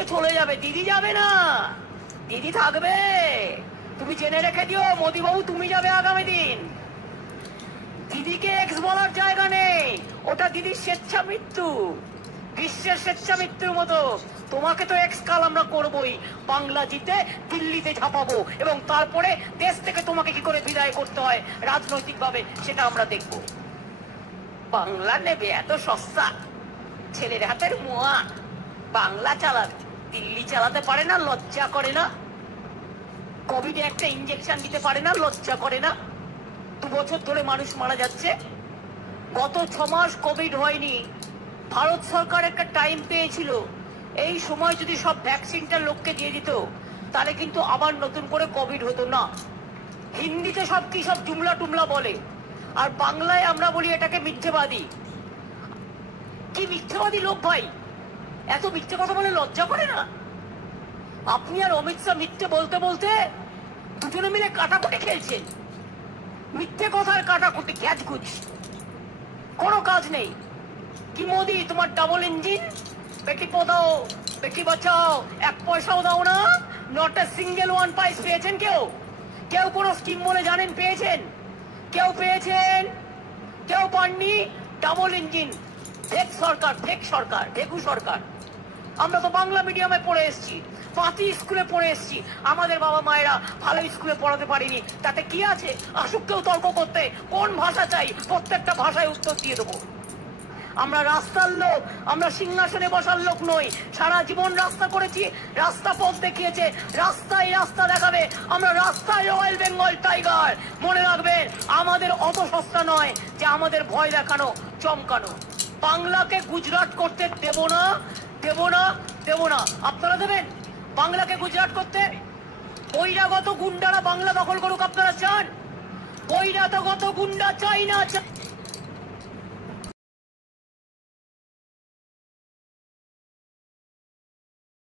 তো চলে যাবে, দিদি যাবে না, দিদি থাকবে। তুমি জেনে রেখে দিও মোদি বাবু, তুমি যাবে আগামী দিন। দিদিকে এক্স বলার জায়গা নেই, ওটা দিদির স্বেচ্ছা মৃত্যু, বিশ্বের স্বেচ্ছা মৃত্যুর মতো। তোমাকে তো এক্স কাল আমরা করবোই, বাংলা জিতে দিল্লিতে ঝাঁপাবো এবং তারপরে দেশ থেকে তোমাকে কি করে বিদায় করতে হয় রাজনৈতিক ভাবে সেটা আমরা দেখব। বাংলা নেবে এত সস্তা, ছেলের হাতের মোয়া, বাংলা চালাবে, দিল্লি চালাতে পারে না, লজ্জা করে না? কোভিডে একটা ইঞ্জেকশন দিতে পারে না, লজ্জা করে না? 2 বছর ধরে মানুষ মারা যাচ্ছে, গত 6 মাস কোভিড হয়নি। ভারত সরকার একটা টাইম পেয়েছিল, এই সময় যদি সব ভ্যাকসিনটা লোককে দিয়ে দিত তাহলে কিন্তু আবার নতুন করে কোভিড হতো না। হিন্দিতে সব কি সব জুমলা টুমলা বলে, আর বাংলায় আমরা বলি এটাকে মিথ্যেবাদী। কি মিথ্যেবাদী লোক ভাই, এত মিথ্যে কথা বলে লজ্জা করে না? আপনি আর অমিত শাহ মিথ্যে বলতে বলতে দুজনে মিলে কাটাকুটি খেলছেন, মিথ্যে কথার কাটাকুটি, গ্যাজগুজ, কোনো কাজ নেই। কি মোদি তোমার ডাবল ইঞ্জিন, বেটি পড়াও বেটি বাঁচাও, 1 পয়সাও দাও না, নট এ সিঙ্গেল ওয়ান পাইস পেয়েছেন কেউ? কেউ কোনো স্কিম বলে জানেন পেয়েছেন? কেউ পেয়েছেন? কেউ পাননি। ডাবল ইঞ্জিন, ফেক সরকার, ফেক সরকার, ঢেকু সরকার। আমরা তো বাংলা মিডিয়ামে পড়ে এসেছি, পাতি স্কুলে পড়ে এসেছি, আমাদের বাবা মায়েরা ভালো স্কুলে পড়াতে পারিনি, তাতে কি আছে? আসুক কেউ তর্ক করতে, কোন ভাষা চাই, প্রত্যেকটা ভাষায় উত্তর দিয়ে দেবো। আমরা রাস্তার লোক, আমরা সিংহাসনে বসার লোক নই। সারা জীবন রাস্তা করেছি, রাস্তা পথ দেখিয়েছে, রাস্তায় রাস্তা দেখাবে, আমরা রাস্তায় রয়্যাল বেঙ্গল টাইগার। মনে রাখবেন, আমাদের অত সস্তা নয় যে আমাদের ভয় দেখানো, চমকানো। বাংলাকে গুজরাট করতে দেব না, দেব না, দেব না। আপনারা দেবেন বাংলাকে গুজরাট করতে? বহিরাগত গুন্ডারা বাংলা দখল করুক আপনারা চান? বহিরাগত গুন্ডা চাই না।